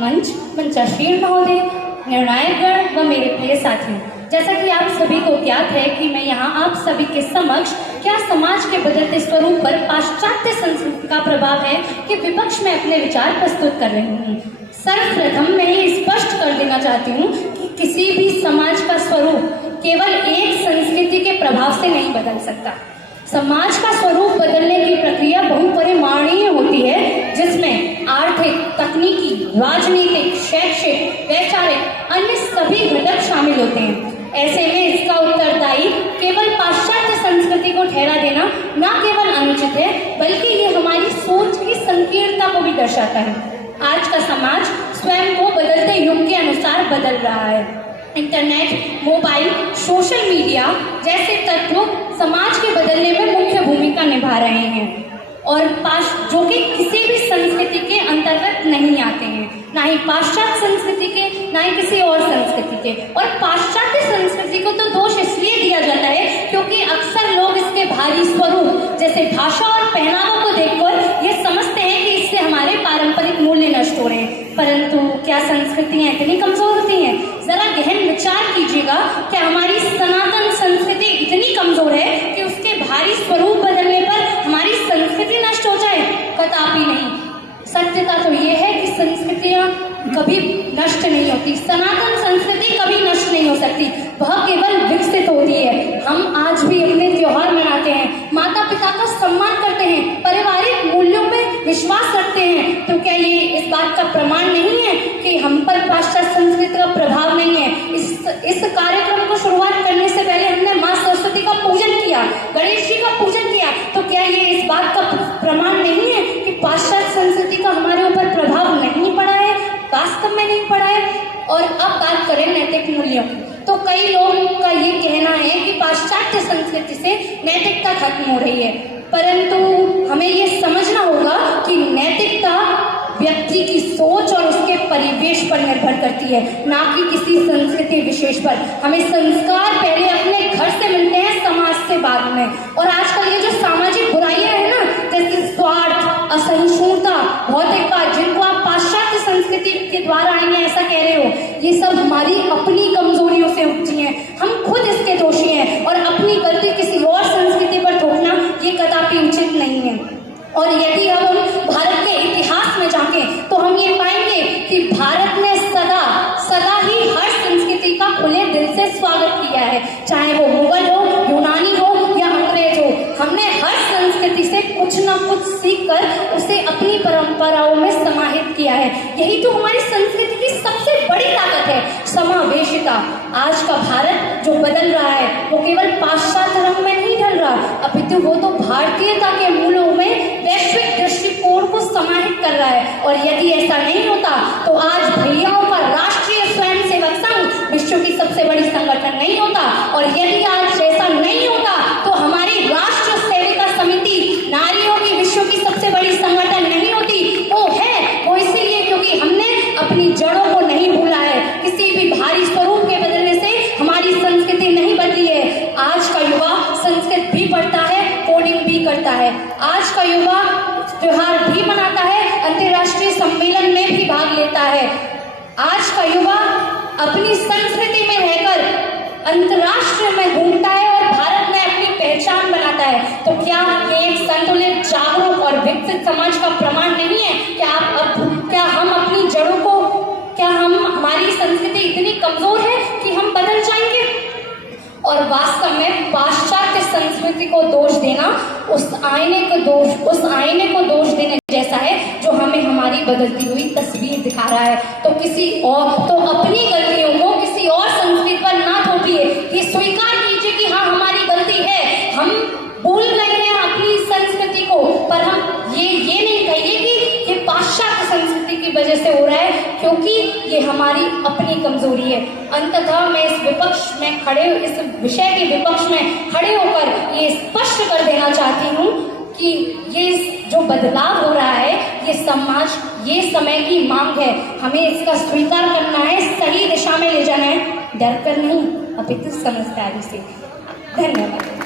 मंच, मंचासीन महोदय, निर्णायकगण व मेरे प्रिय साथियों, जैसा कि आप सभी को ज्ञात है कि मैं यहाँ आप सभी के समक्ष क्या समाज के बदलते स्वरूप पर पाश्चात्य संस्कृति का प्रभाव है कि विपक्ष में अपने विचार प्रस्तुत कर रही हूँ। सर्वप्रथम मैं ये स्पष्ट कर देना चाहती हूँ कि किसी भी समाज का स्वरूप केवल एक संस्कृति के प्रभाव से नहीं बदल सकता। समाज का स्वरूप बदलने की प्रक्रिया बहुपरिमाणीय होती है, जिसमें आर्थिक, तकनीकी, राजनीतिक, शैक्षिक, वैचारिक अन्य सभी घटक शामिल होते हैं। ऐसे में इसका उत्तरदायी केवल पाश्चात्य संस्कृति को ठहरा देना न केवल अनुचित है, बल्कि ये हमारी सोच की संकीर्णता को भी दर्शाता है। आज का समाज स्वयं को बदलते युग के अनुसार बदल रहा है। इंटरनेट, मोबाइल, सोशल मीडिया जैसे तत्व समाज के बदलने में मुख्य भूमिका निभा रहे हैं और जो कि किसी भी संस्कृति के अंतर्गत नहीं आते हैं, ना ही पाश्चात्य संस्कृति के, ना ही किसी और संस्कृति के। और पाश्चात्य संस्कृति को तो दोष इसलिए दिया जाता है क्योंकि अक्सर लोग इसके भारी स्वरूप जैसे भाषा और पहनावा को देखकर ये समझते हैं कि इससे हमारे पारंपरिक मूल्य नष्ट हो रहे हैं। परंतु क्या संस्कृतियां इतनी कमजोर होती हैं? जरा गहन विचार कीजिएगा, क्या हमारी सनातन संस्कृति इतनी कमजोर है कि उसके भारी स्वरूप बदलने पर हमारी संस्कृति नष्ट हो जाए? कदापि नहीं। सत्यता तो ये है कि संस्कृतियां कभी नष्ट नहीं होती। सनातन संस्कृति कभी नष्ट नहीं हो सकती, वह केवल विकसित होती है। हम आज भी अपने त्योहार मनाते हैं, माता पिता का सम्मान करते हैं, पारिवारिक मूल्यों में विश्वास रखते हैं। तो क्या ये इस बात का प्रमाण नहीं है कि हम पर पाश्चात्य संस्कृति का प्रभाव नहीं है? इस कार्यक्रम को शुरुआत करने से पहले हमने माँ सरस्वती का पूजन किया, गणेश जी का पूजन किया। तो क्या ये इस बात का प्रमाण नहीं है कि पाश्चात्य संस्कृति का हमारे ऊपर प्रभाव नहीं पड़ा है, वास्तव में नहीं पड़ा है? और अब बात करें नैतिक मूल्यों की, तो कई लोगों का ये कहना है कि पाश्चात्य संस्कृति से नैतिकता खत्म हो रही है, परंतु हमें ये समझना होगा कि नैतिकता व्यक्ति की सोच और उसके परिवेश पर निर्भर करती है, ना कि किसी संस्कृति विशेष पर। हमें संस्कार पहले अपने घर से मिलते हैं, समाज से बाद में। और आजकल ये जो सामाजिक बुराइयां हैं ना, जैसे स्वार्थ, असहिष्णुता, भौतिकवाद, जिनको आप पाश्चात्य संस्कृति के द्वारा आई हैं ऐसा कह रहे हो, ये सब हमारी अपनी कमजोरियों से उपजी हैं। हम खुद इसके दोषी हैं और अपनी गलती किसी और संस्कृति पर थोपना ये कदापि उचित नहीं है। और यदि हम भारत के इतिहास में झांकें तो हम ये पाएंगे कि भारत ने सदा ही हर संस्कृति का खुले दिल से स्वागत किया है, चाहे वो मुगल हो, यूनानी हो या अंग्रेज हो। हमने हर संस्कृति से कुछ न कुछ सीखकर उसे अपनी परंपराओं में समाहित किया है। यही तो हमारी संस्कृति की सबसे बड़ी ताकत है, समावेशिता। आज का भारत जो बदल रहा है वो केवल पाश्चात्य रंग में नहीं ढल रहा, अपितु वो तो भारतीयता के मूलों में वैश्विक दृष्टिकोण को समाहित कर रहा है। और यदि ऐसा नहीं होता तो आज भैयाओं का राष्ट्रीय स्वयंसेवक संघ विश्व की सबसे बड़ी संगठन नहीं होता, और यदि आज ऐसा नहीं होता तो हमारी राष्ट्र सेविका समिति नारियों की विश्व की सबसे बड़ी संगठन नहीं होती। वो इसीलिए क्योंकि हमने अपनी जड़ों को नहीं भूला है। किसी भी भारी स्वरूप के बदलने से हमारी संस्कृति नहीं बदली है। आज का युवा संस्कृत भी पढ़ता है, कोडिंग भी करता है। आज का युवा त्योहार भी मनाता है, अंतर्राष्ट्रीय सम्मेलन में भी भाग लेता है। आज का युवा अपनी संस्कृति में रहकर अंतर्राष्ट्रीय में घूमता है और भारत में अपनी पहचान बनाता है। तो क्या ये एक संतुलित, जागरूक और विकसित समाज का प्रमाण नहीं है? क्या हम अपनी जड़ों को, क्या हमारी संस्कृति इतनी कमजोर है कि हम बदल जाएंगे? और वास्तव में पाश्चात्य संस्कृति को दोष देना उस आईने को दोष देने जैसा है जो हमें हमारी बदलती हुई तस्वीर दिखा रहा है। तो अपनी गलतियों को किसी और संस्कृति पर ना थोपिए, ये स्वीकार कीजिए कि हाँ हमारी गलती है, हम भूल गए हैं अपनी संस्कृति को। पर हम ये नहीं कहिए कि ये पाश्चात्य संस्कृति की वजह से हो रहा है, क्योंकि ये हमारी अपनी कमजोरी है। अंततः मैं इस विषय के विपक्ष में खड़े होकर ये स्पष्ट कर देना चाहती हूँ कि ये जो बदलाव हो रहा है ये समय की मांग है। हमें इसका स्वीकार करना है, सही दिशा में ले जाना है, डर कर नहीं अपितु समझदारी से। धन्यवाद।